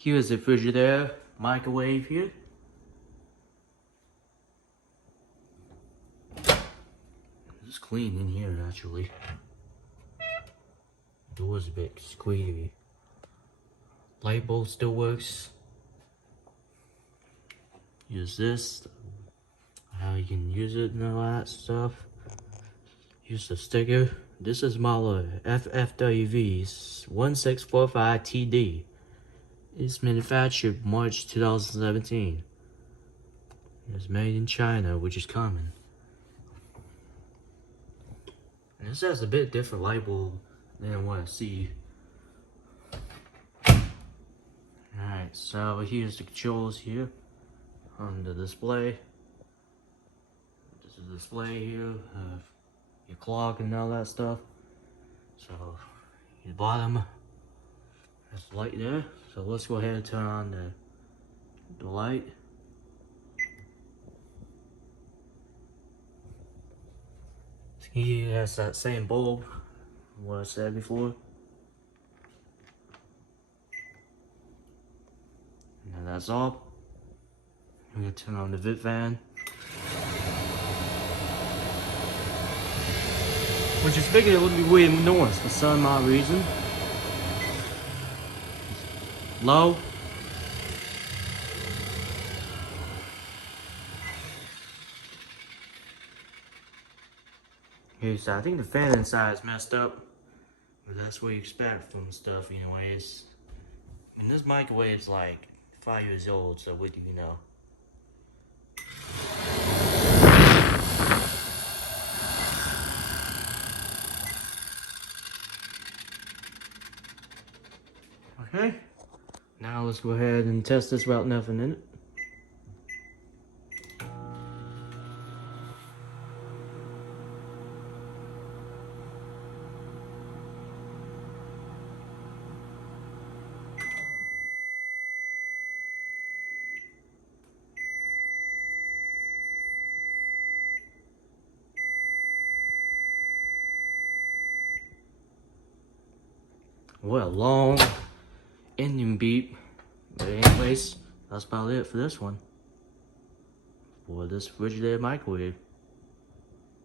Here's the Frigidaire microwave here. It's clean in here actually. The door's a bit squeaky. Light bulb still works. Use this. How you can use it and all that stuff. Use the sticker. This is model FFMV1645TD. It's manufactured March 2017. It's made in China, which is common. And this has a bit different light bulb than what I see. Alright, so here's the controls here on the display. This is the display here of your clock and all that stuff. So your bottom has the light there. So let's go ahead and turn on the light. He has that same bulb, what I said before. And that's all. I'm gonna turn on the vent fan. Which is figured it would be weird noise for some odd reason. Low. Okay, so I think the fan inside is messed up. But that's what you expect from stuff anyways. And this microwave's like 5 years old, so what do you know? Okay, now let's go ahead and test this without nothing in it. What a long ending beep. But anyways, that's about it for this one. For this Frigidaire microwave.